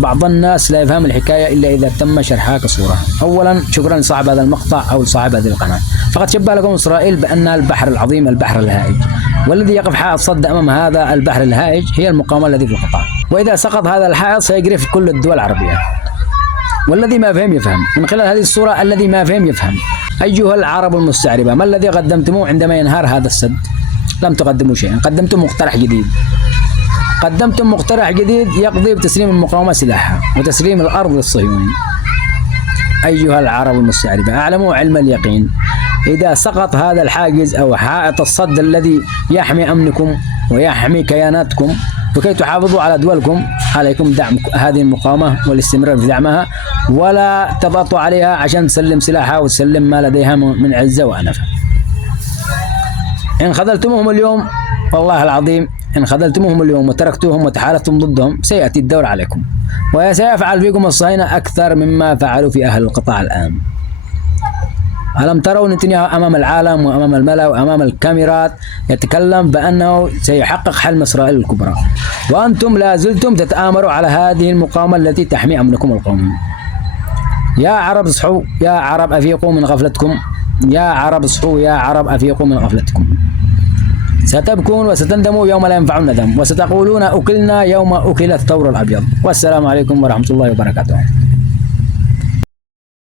بعض الناس لا يفهم الحكاية إلا إذا تم شرحها كصورة. أولا شكرا لصاحب هذا المقطع أو لصاحب هذه القناة. فقد شبه لكم إسرائيل بأنها البحر العظيم، البحر الهائج، والذي يقف حائط صد أمام هذا البحر الهائج هي المقاومة التي في القطاع، وإذا سقط هذا الحائط سيجري في كل الدول العربية. والذي ما فهم يفهم من خلال هذه الصورة. الذي ما فهم يفهم. أيها العرب المستعربة، ما الذي قدمتموه عندما ينهار هذا السد؟ لم تقدموا شيئا، قدمتم مقترح جديد. قدمتم مقترح جديد يقضي بتسليم المقاومة سلاحها وتسليم الأرض للصهيوني. أيها العرب المستعربة، أعلموا علم اليقين إذا سقط هذا الحاجز أو حائط الصد الذي يحمي أمنكم ويحمي كياناتكم وكي تحافظوا على دولكم، عليكم دعم هذه المقاومة والاستمرار في دعمها، ولا تضغطوا عليها عشان تسلم سلاحها وتسلم ما لديها من عزة وأنفة. إن خذلتموهم اليوم والله العظيم، إن خذلتموهم اليوم وتركتوهم وتحالفتم ضدهم سيأتي الدور عليكم، وسيفعل فيكم الصهاينة أكثر مما فعلوا في أهل القطاع الآن. ألم تروا نتنياهو أمام العالم وأمام الملأ وأمام الكاميرات يتكلم بأنه سيحقق حلم إسرائيل الكبرى، وأنتم لا زلتم تتآمروا على هذه المقاومة التي تحمي أمنكم القومي. يا عرب اصحوا، يا عرب أفيقوا من غفلتكم، يا عرب اصحوا، يا عرب أفيقوا من غفلتكم. ستبكون وستندموا يوم لا ينفع الندم، وستقولون أكلنا يوم أكل الثور الأبيض. والسلام عليكم ورحمة الله وبركاته.